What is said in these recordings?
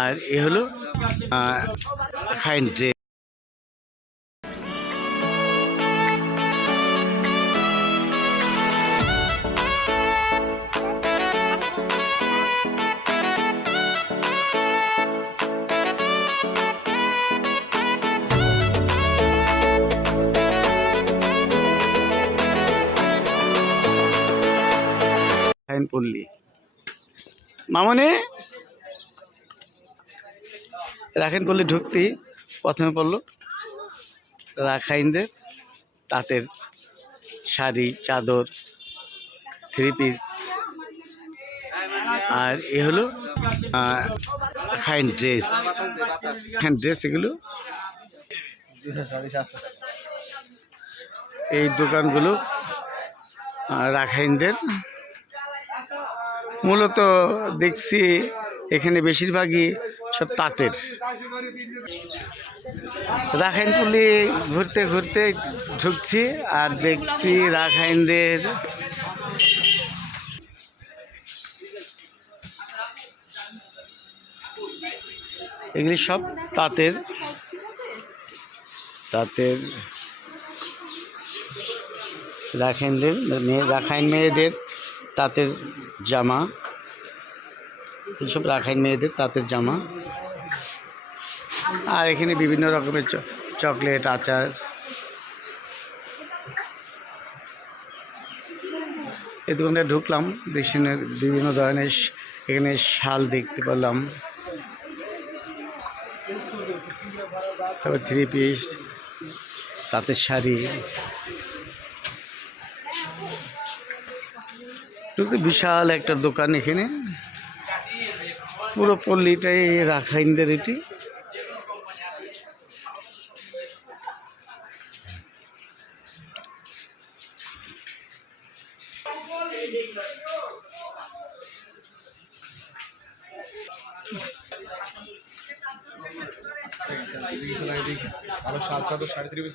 আর এ হলো খাইন পল্লী। মামনে? রাখাইন পল্লী ঢুকতেই প্রথমে পড়ল রাখাইনদের তাঁতের শাড়ি, চাদর থ্রি পিস আর এ হলো খাইন ড্রেস খাইন ড্রেস এগুলো এই দোকানগুলো রাখাইনদের। মূলত দেখছি এখানে বেশিরভাগই সব তাঁতের। রাখাইনপুলি ঘুরতে ঘুরতে ঢুকছি আর দেখছি রাখাইনদের এগুলি সব তাঁতের। তাঁতের রাখাইনদের মেয়ে রাখাইন মেয়েদের তাঁতের জামা। এইসব রাখাইন মেয়েদের, তাঁতের জামা। আর এখানে বিভিন্ন রকমের চকলেট, আচার। এই দোকানটা ঢুকলাম বিভিন্ন বিভিন্ন ধরনের এখানে শাল দেখতে পেলাম। তারপর থ্রি পিস তাঁতের শাড়ি। বিশাল একটা দোকান এখানে। পুরো পল্লীটাই রাখাইনদের এটি। আরও সাত সাত সাড়ে তিরিশ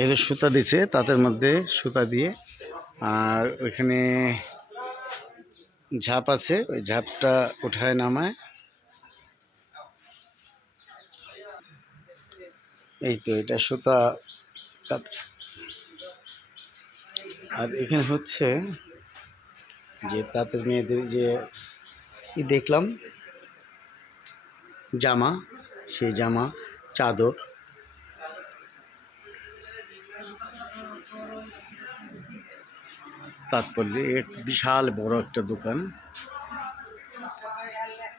এর সুতা দিচ্ছে তাঁতের মধ্যে সুতা দিয়ে। আর ওইখানে ঝাপ আছে, ওই ঝাপটা উঠায় নামায়। এই তো, এটা সুতা আর এখানে হচ্ছে যে তাঁতের মেয়েদের যে দেখলাম, জামা, সেই জামা, চাদর। তাৎপর্য এক বিশাল বড় একটা দোকান।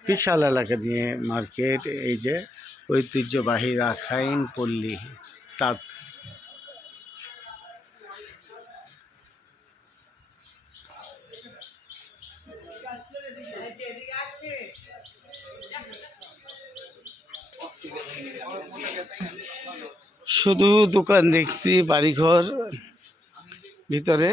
বিশাল এলাকা নিয়ে মার্কেট, এই যে ঐতিহ্যবাহী রাখাইন পল্লী, তাঁত। শুধু দোকান দেখছি বাড়িঘর ভিতরে।